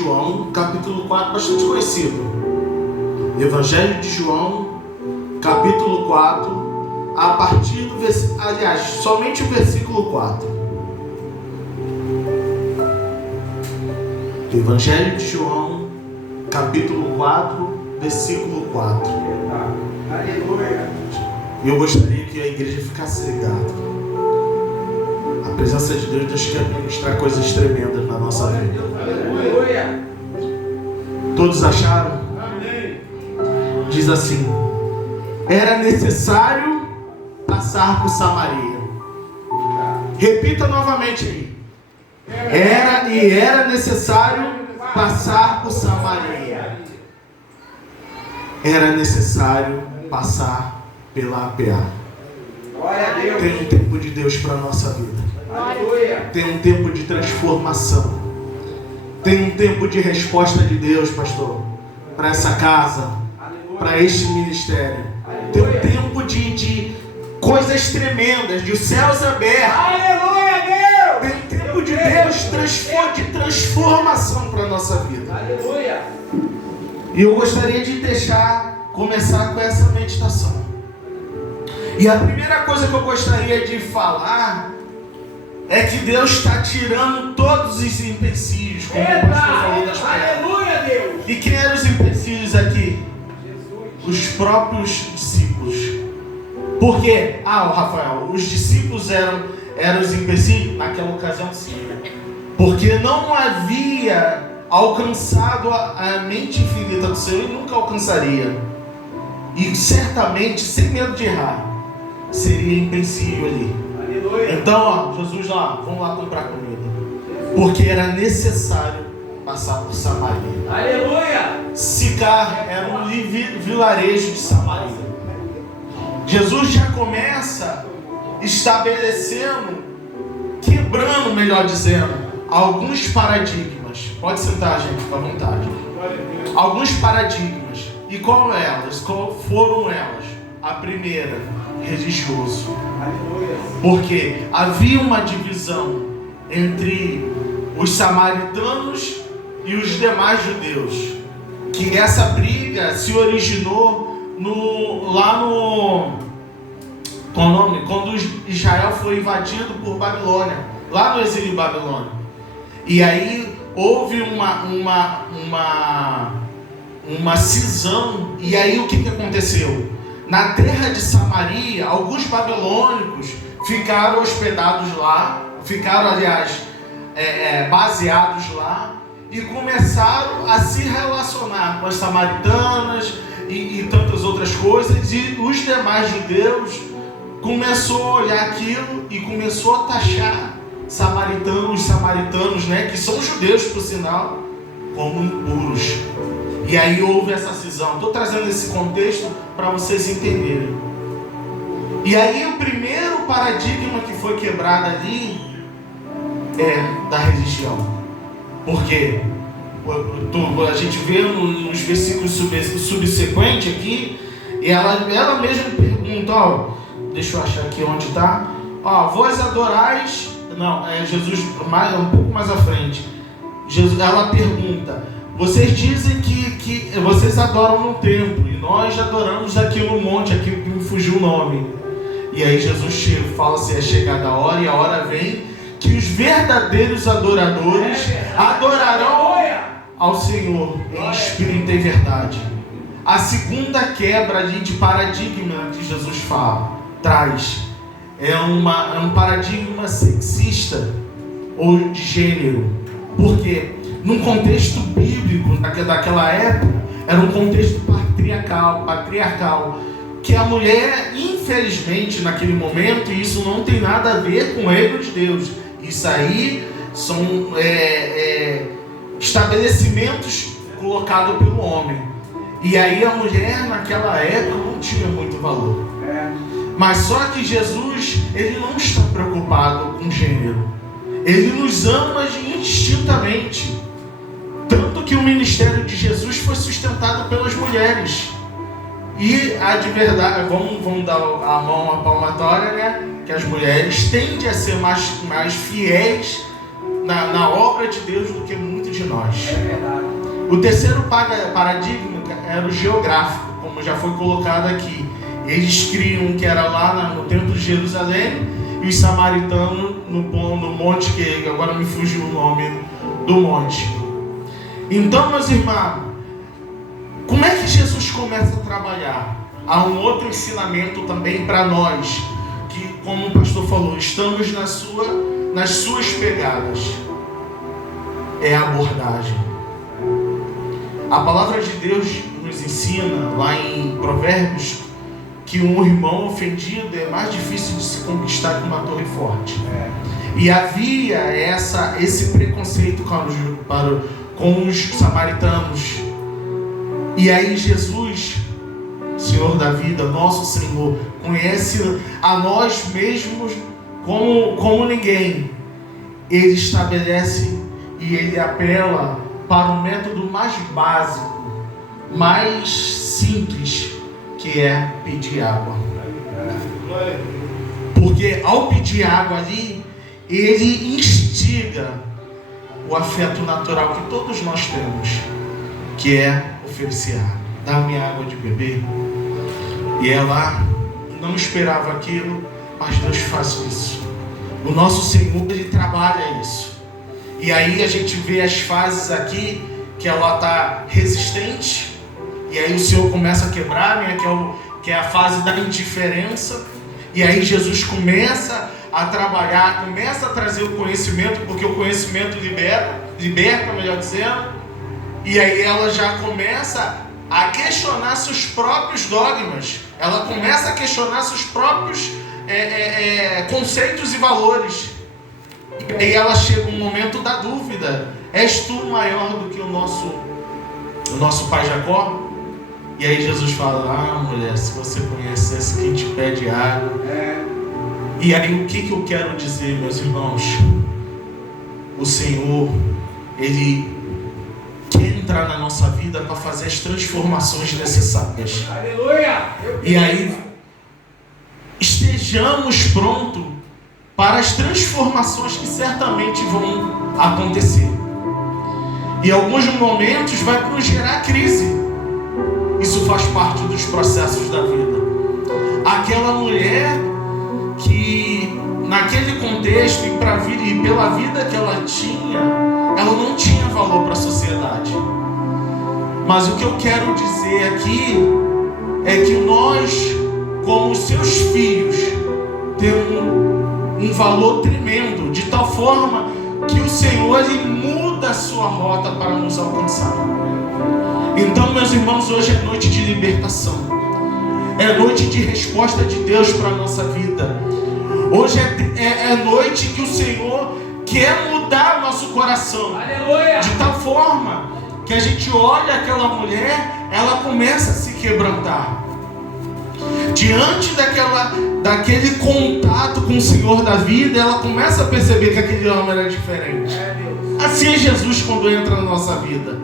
João, capítulo 4, bastante conhecido. Evangelho de João, capítulo 4, a partir do versículo, aliás, somente o versículo 4. Evangelho de João, capítulo 4, versículo 4. Aleluia. E eu gostaria que a igreja ficasse ligada. A presença de Deus quer ministrar coisas tremendas na nossa vida. Aleluia. Todos acharam? Amém. Diz assim: era necessário passar por Samaria. Repita novamente aí. Era necessário passar por Samaria. Era necessário passar pela APA. Glória a Deus. Tem um tempo de Deus para a nossa vida. Aleluia. Tem um tempo de transformação. Tem um tempo de resposta de Deus, pastor, para essa casa, para este ministério. Tem um tempo de coisas tremendas, de céus abertos. Aleluia, Deus. Tem um tempo de Deus de transformação para a nossa vida. Aleluia. E eu gostaria de começar com essa meditação. E a primeira coisa que eu gostaria de falar é que Deus está tirando todos os empecilhos, como o pastor falou das palavras. Aleluia, Deus. E quem eram os empecilhos aqui? Jesus. Os próprios discípulos. Por quê? Rafael, os discípulos eram os empecilhos? Naquela ocasião, sim. Porque não havia alcançado a mente infinita do Senhor e nunca alcançaria. E certamente, sem medo de errar, seria empecilho ali. Aleluia. Então, Jesus, vamos lá comprar comida. Porque era necessário passar por Samaria. Aleluia. Sicar era um vilarejo de Samaria. Jesus já começa estabelecendo, quebrando, melhor dizendo, alguns paradigmas. Pode sentar, gente, fica à vontade. Alguns paradigmas. E qual foram elas? A primeira, religioso. Aleluia. Porque havia uma divisão entre os samaritanos e os demais judeus. Que essa briga se originou quando Israel foi invadido por Babilônia, lá no exílio babilônico. E aí houve uma cisão. E aí o que aconteceu? Na terra de Samaria, alguns babilônicos ficaram hospedados lá, baseados lá, e começaram a se relacionar com as samaritanas e tantas outras coisas, e os demais judeus começou a olhar aquilo e começou a taxar os samaritanos, né, que são judeus por sinal, como impuros. E aí houve essa cisão. Estou trazendo esse contexto para vocês entenderem. E aí o primeiro paradigma que foi quebrado ali é da religião. Por quê? A gente vê nos versículos subsequentes aqui, e ela mesma pergunta, deixa eu achar aqui onde está. Vós adorais... Não, Jesus um pouco mais à frente. Ela pergunta: vocês dizem que vocês adoram no templo, e nós adoramos aqui no monte, aqui que me fugiu o nome. E aí Jesus fala assim: é chegada a hora, e a hora vem, que os verdadeiros adoradores adorarão ao Senhor em espírito e verdade. A segunda quebra ali de paradigma que Jesus traz é um paradigma sexista ou de gênero. Por quê? Num contexto bíblico daquela época, era um contexto patriarcal, que a mulher, infelizmente, naquele momento, e isso não tem nada a ver com o reino de Deus, isso aí são estabelecimentos colocados pelo homem. E aí a mulher naquela época não tinha muito valor. Mas só que Jesus, ele não está preocupado com gênero. Ele nos ama indistintamente. Tanto que o ministério de Jesus foi sustentado pelas mulheres. E a de verdade, vamos dar a mão à palmatória, né? Que as mulheres tendem a ser mais fiéis na obra de Deus do que muito de nós. É verdade. O terceiro paradigma era o geográfico, como já foi colocado aqui. Eles criam que era lá no templo de Jerusalém, e os samaritanos no monte, que agora me fugiu o nome do monte. Então, meus irmãos, como é que Jesus começa a trabalhar? Há um outro ensinamento também para nós, que, como o pastor falou, estamos nas suas pegadas. É a abordagem. A palavra de Deus nos ensina, lá em Provérbios, que um irmão ofendido é mais difícil de se conquistar que uma torre forte. E havia esse preconceito com os samaritanos. E aí Jesus, Senhor da vida, nosso Senhor, conhece a nós mesmos como ninguém. Ele estabelece e ele apela para o método mais básico, mais simples, que é pedir água. Porque ao pedir água ali, ele instiga o afeto natural que todos nós temos, que é oferecer água. Dá-me água de beber. E ela não esperava aquilo, mas Deus faz isso. O nosso Senhor, ele trabalha isso. E aí a gente vê as fases aqui, que ela está resistente, e aí o Senhor começa a quebrar, né, que é a fase da indiferença. E aí Jesus começa a trabalhar, começa a trazer o conhecimento, porque o conhecimento liberta, melhor dizendo. E aí ela já começa a questionar seus próprios dogmas. Ela começa a questionar seus próprios conceitos e valores. E aí ela chega um momento da dúvida. És tu maior do que o nosso pai Jacó? E aí Jesus fala, mulher, se você conhecesse quem te pede água. E aí o que eu quero dizer, meus irmãos? O Senhor, Ele quer entrar na nossa vida para fazer as transformações necessárias. Aleluia! E aí estejamos prontos para as transformações que certamente vão acontecer. Em alguns momentos vai nos gerar crise. Isso faz parte dos processos da vida. Aquela mulher que naquele contexto e pela vida que ela tinha, ela não tinha valor para a sociedade. Mas o que eu quero dizer aqui é que nós, como seus filhos, temos um valor tremendo, de tal forma que o Senhor, ele muda a sua rota para nos alcançar. Então, meus irmãos, hoje é noite de libertação, é noite de resposta de Deus para a nossa vida. Hoje é noite que o Senhor quer mudar o nosso coração. Aleluia! De tal forma que a gente olha aquela mulher, ela começa a se quebrantar. Diante daquele contato com o Senhor da vida, ela começa a perceber que aquele homem era diferente. Assim é Jesus quando entra na nossa vida.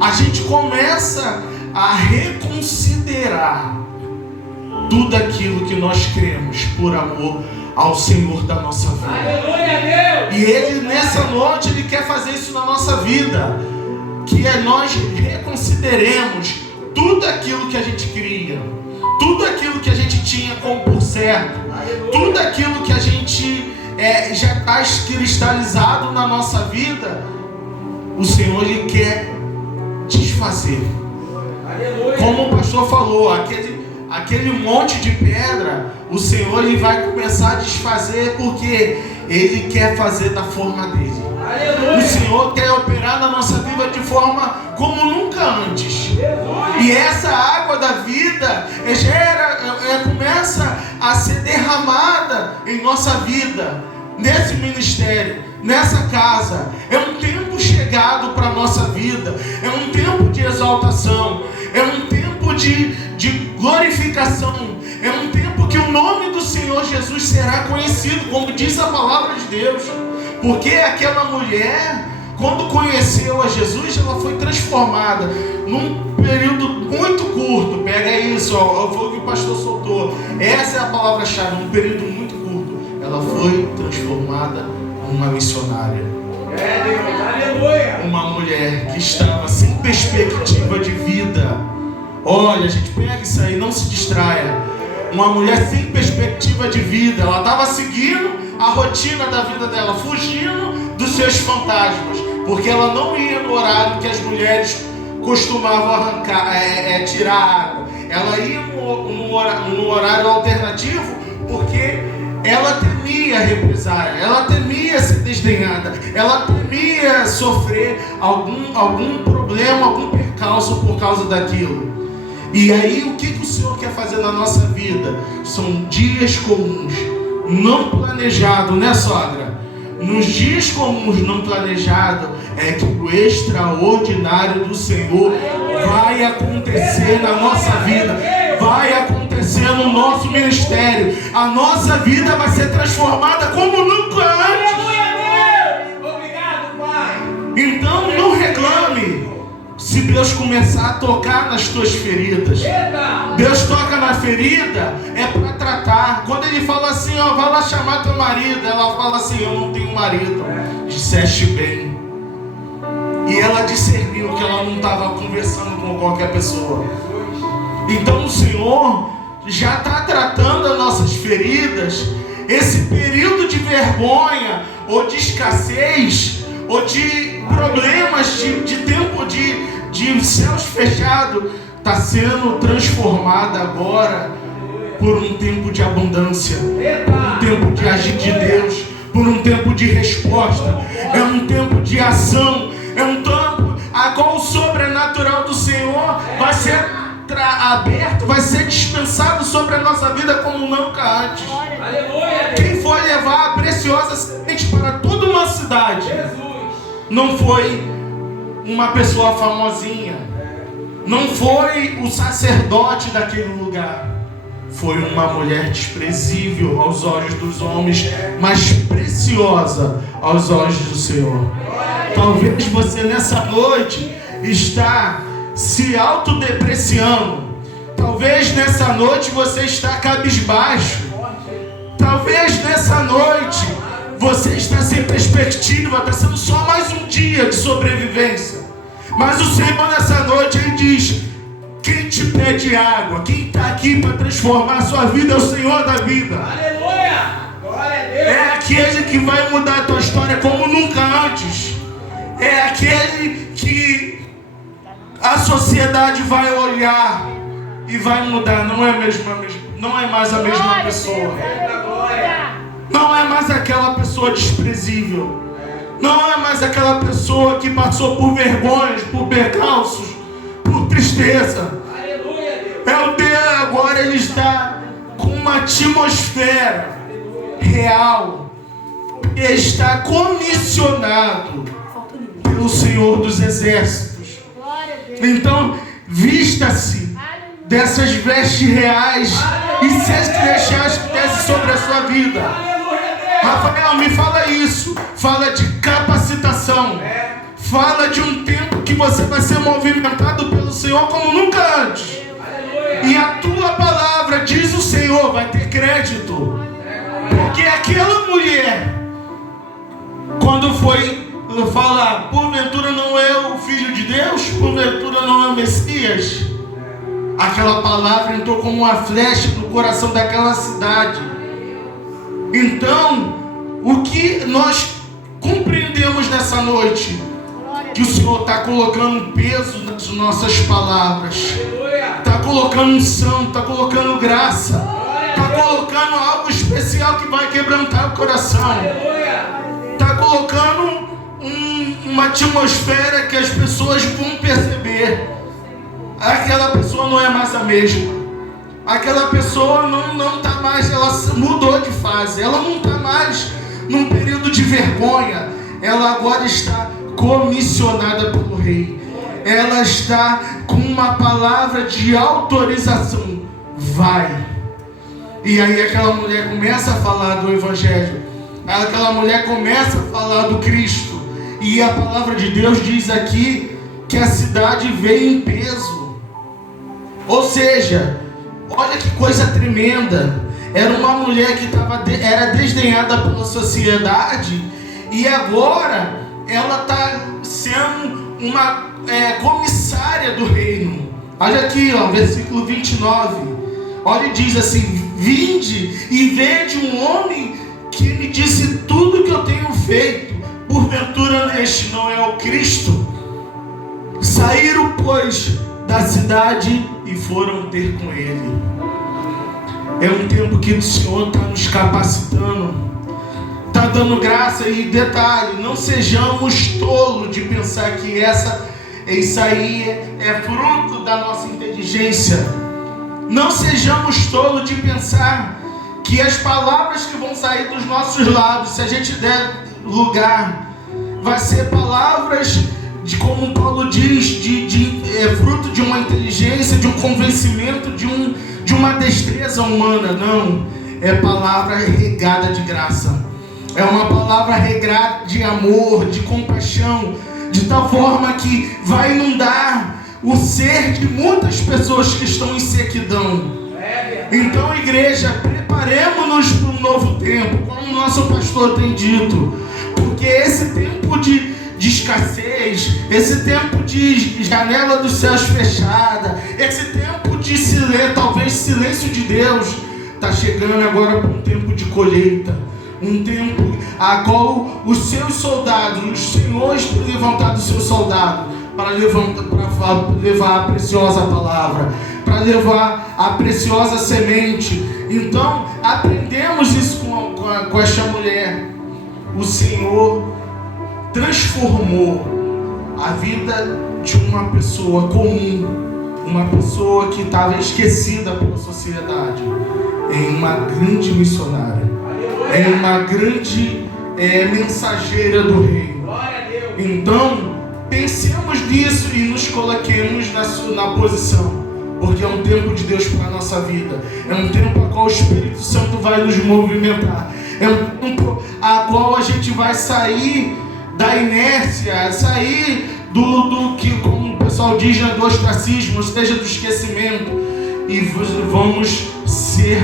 A gente começa a reconsiderar tudo aquilo que nós cremos por amor ao Senhor da nossa vida. Aleluia, Deus! E Ele, nessa noite, Ele quer fazer isso na nossa vida. Que nós reconsideremos tudo aquilo que a gente cria, tudo aquilo que a gente tinha como por certo, tudo aquilo que a gente já está cristalizado na nossa vida. O Senhor, Ele quer desfazer. Aleluia! Como o pastor falou, aquele monte de pedra, o Senhor, Ele vai começar a desfazer, porque Ele quer fazer da forma dele. Aleluia! O Senhor quer operar na nossa vida de forma como nunca antes. E essa água da vida começa a ser derramada em nossa vida, nesse ministério, nessa casa. É um tempo chegado para a nossa vida, é um tempo de exaltação, é um tempo de glorificação, é um tempo que o nome do Senhor Jesus será conhecido, como diz a palavra de Deus. Porque aquela mulher, quando conheceu a Jesus, ela foi transformada num período muito curto. Pega isso, foi o que o pastor soltou. Essa é a palavra-chave, num período muito curto. Ela foi transformada numa missionária. É Deus, aleluia. Uma mulher que estava sem perspectiva de vida. Olha, gente, pega isso aí, não se distraia. Uma mulher sem perspectiva de vida. Ela estava seguindo a rotina da vida dela, fugindo dos seus fantasmas, porque ela não ia no horário que as mulheres costumavam tirar água. Ela ia no horário alternativo, porque ela temia represália, ela temia ser desdenhada, ela temia sofrer algum problema, algum percalço por causa daquilo. E aí, o que o Senhor quer fazer na nossa vida? São dias comuns, não planejados, né, sogra? Nos dias comuns, não planejados, é que o extraordinário do Senhor vai acontecer na nossa vida, vai acontecer no nosso ministério. A nossa vida vai ser transformada como nunca antes. Obrigado, Pai. Então, não reclame. Se Deus começar a tocar nas tuas feridas, Deus toca na ferida, é para tratar. Quando Ele fala assim, ó, vai lá chamar teu marido, ela fala assim, eu não tenho marido. Disseste bem. E ela discerniu que ela não estava conversando com qualquer pessoa. Então o Senhor já está tratando as nossas feridas. Esse período de vergonha, ou de escassez, ou de problemas, de tempo de céus fechados, está sendo transformado agora por um tempo de abundância, por um tempo de agir de Deus, por um tempo de resposta. É um tempo de ação, é um tempo a qual o sobrenatural do Senhor vai ser aberto, vai ser dispensado sobre a nossa vida como nunca antes. Quem foi levar a preciosa semente para toda uma cidade não foi uma pessoa famosinha, não foi o sacerdote daquele lugar, foi uma mulher desprezível aos olhos dos homens, mas preciosa aos olhos do Senhor. Talvez você nessa noite está se autodepreciando. Talvez nessa noite você está cabisbaixo. Talvez nessa noite você está sem perspectiva, está sendo só mais um dia de sobrevivência. Mas o Senhor nessa noite, Ele diz, quem te pede água, quem está aqui para transformar a sua vida é o Senhor da vida. Aleluia! Glória a Deus! É aquele que vai mudar a tua história como nunca antes. É aquele que a sociedade vai olhar e vai mudar. Não é mais a mesma pessoa. Não é mais aquela pessoa desprezível. Não é mais aquela pessoa que passou por vergonhas, por percalços, por tristeza. É o Deus, agora ele está com uma atmosfera real. Ele está comissionado pelo Senhor dos Exércitos. Então, vista-se dessas vestes reais e se as vestes reais que descem sobre a sua vida. Rafael, me fala isso. Fala de capacitação. Fala de um tempo que você vai ser movimentado pelo Senhor como nunca antes. E a tua palavra, diz o Senhor, vai ter crédito. Porque aquela mulher, quando foi falar, porventura não é o Filho de Deus? Porventura não é o Messias? Aquela palavra entrou como uma flecha no coração daquela cidade. Então, o que nós compreendemos nessa noite? Que o Senhor está colocando peso nas nossas palavras, está colocando unção, está colocando graça, está colocando algo especial que vai quebrantar o coração, está colocando uma atmosfera que as pessoas vão perceber. Aquela pessoa não é mais a mesma. Aquela pessoa não está mais, ela mudou de fase, ela não está mais num período de vergonha, ela agora está comissionada pelo rei, ela está com uma palavra de autorização, vai. E aí aquela mulher começa a falar do Evangelho, aquela mulher começa a falar do Cristo, e a palavra de Deus diz aqui que a cidade veio em peso. Ou seja, olha que coisa tremenda. Era uma mulher que era desdenhada pela sociedade, e agora ela está sendo uma comissária do reino. Olha aqui, ó, versículo 29. Olha, diz assim: vinde e vede um homem que me disse tudo que eu tenho feito. Porventura este não é o Cristo? Saíram, pois, da cidade e foram ter com ele. É um tempo que o Senhor está nos capacitando, está dando graça. E detalhe, não sejamos tolos de pensar que isso aí é fruto da nossa inteligência. Não sejamos tolos de pensar que as palavras que vão sair dos nossos lábios, se a gente der lugar, vai ser palavras de, como Paulo diz, fruto de uma inteligência, de um convencimento, de uma destreza humana. Não, é palavra regada de graça. É uma palavra regada de amor, de compaixão, de tal forma que vai inundar o ser de muitas pessoas que estão em sequidão. Então, igreja, preparemos-nos para um novo tempo, como o nosso pastor tem dito, porque esse tempo de escassez, esse tempo de janela dos céus fechada, esse tempo de silêncio, talvez silêncio de Deus, está chegando agora para um tempo de colheita, um tempo a qual os seus soldados, os senhores têm levantado os seus soldados para levar a preciosa palavra, para levar a preciosa semente. Então, aprendemos isso com esta mulher. O Senhor transformou a vida de uma pessoa comum, uma pessoa que estava esquecida pela sociedade, em uma grande missionária, em uma grande mensageira do reino. Então, pensemos nisso e nos coloquemos na posição, porque é um tempo de Deus para a nossa vida, é um tempo a qual o Espírito Santo vai nos movimentar, é um tempo a qual a gente vai sair da inércia, sair do que, como o pessoal diz, do ostracismo, ou seja, do esquecimento, e vamos ser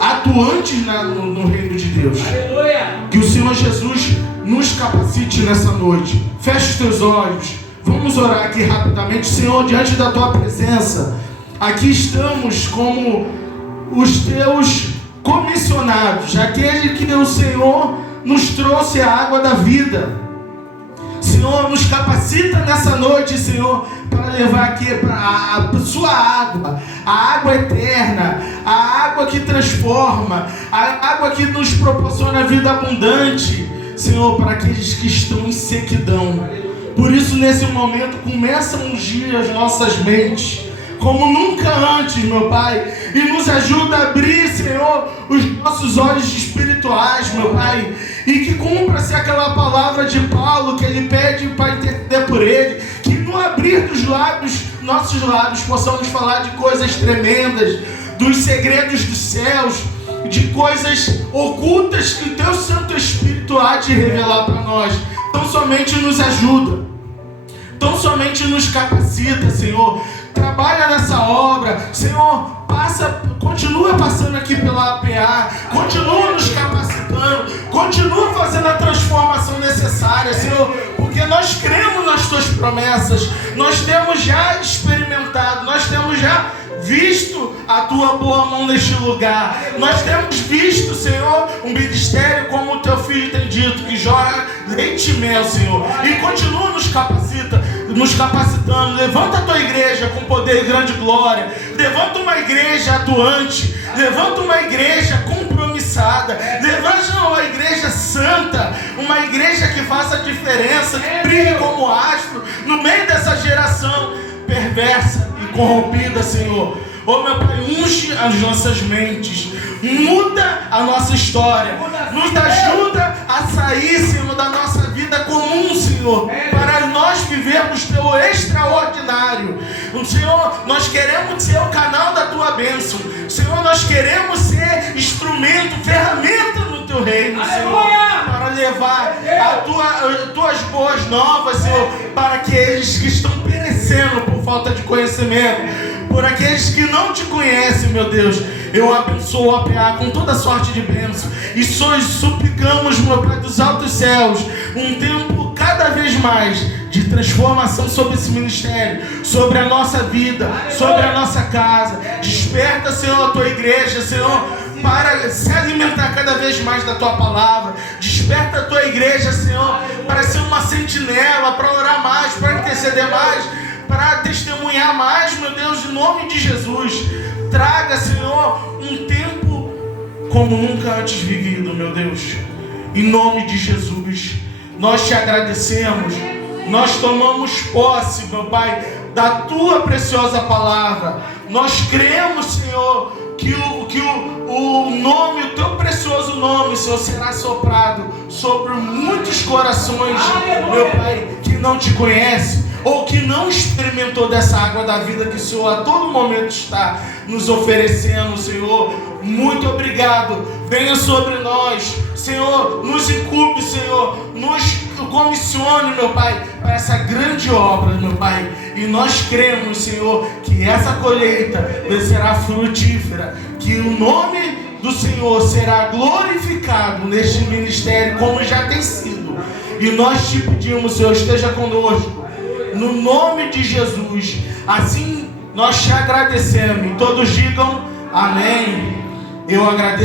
atuantes no reino de Deus. Aleluia! Que o Senhor Jesus nos capacite nessa noite. Feche os teus olhos. Vamos orar aqui rapidamente. Senhor, diante da tua presença, aqui estamos como os teus comissionados, aquele que o Senhor nos trouxe a água da vida. Senhor, nos capacita nessa noite, Senhor, para levar aqui para a sua água, a água eterna, a água que transforma, a água que nos proporciona vida abundante, Senhor, para aqueles que estão em sequidão. Por isso, nesse momento, começa a ungir as nossas mentes como nunca antes, meu Pai, e nos ajuda a abrir, Senhor, os nossos olhos espirituais, meu Pai, e que cumpra-se aquela palavra de Paulo que ele pede para interceder por ele, que no abrir dos lábios, nossos lábios, possamos falar de coisas tremendas, dos segredos dos céus, de coisas ocultas que o Teu Santo Espírito há de revelar para nós. Então somente nos ajuda, então somente nos capacita, Senhor. Trabalha nessa obra, Senhor, continua passando aqui pela APA, continua nos capacitando, continua fazendo a transformação necessária, Senhor, porque nós cremos nas Tuas promessas, nós temos já experimentado, nós temos já visto a Tua boa mão neste lugar, nós temos visto, Senhor, um ministério como o Teu Filho tem dito, que jorra leite e mel, Senhor, e continua nos capacitando. Levanta a Tua igreja com poder e grande glória, levanta uma igreja atuante, levanta uma igreja compromissada, levanta uma igreja santa, uma igreja que faça diferença, que brilhe como astro no meio dessa geração perversa e corrompida, Senhor. Oh, meu Pai, unge as nossas mentes, muda a nossa história, nos ajuda a sair, Senhor, da nossa vida comum, Senhor, para nós vivermos Teu extraordinário. Senhor, nós queremos ser o canal da Tua bênção, Senhor, nós queremos ser instrumento, ferramenta no Teu reino, Senhor, para levar as Tuas boas novas, Senhor, para aqueles que estão perecendo por falta de conhecimento, por aqueles que não Te conhecem, meu Deus. Eu abençoo o APA com toda sorte de bênção e suplicamos, meu Pai dos altos céus, um tempo cada vez mais de transformação sobre esse ministério, sobre a nossa vida, sobre a nossa casa. Desperta, Senhor, a tua igreja, Senhor, para se alimentar cada vez mais da tua palavra. Desperta a tua igreja, Senhor, para ser uma sentinela, para orar mais, para interceder mais, para testemunhar mais, meu Deus, em nome de Jesus. Traga, Senhor, um tempo como nunca antes vivido, meu Deus. Em nome de Jesus, nós te agradecemos. Nós tomamos posse, meu Pai, da tua preciosa palavra. Nós cremos, Senhor, que o nome, o teu precioso nome, Senhor, será soprado sobre muitos corações, meu Pai, que não te conhecem ou que não experimentou dessa água da vida que o Senhor a todo momento está nos oferecendo, Senhor. Muito obrigado. Venha sobre nós, Senhor, nos incube, Senhor, nos comissione, meu Pai, para essa grande obra, meu Pai. E nós cremos, Senhor, que essa colheita será frutífera, que o nome do Senhor será glorificado neste ministério, como já tem sido. E nós te pedimos, Senhor, esteja conosco, no nome de Jesus. Assim nós te agradecemos. E todos digam amém. Eu agradeço.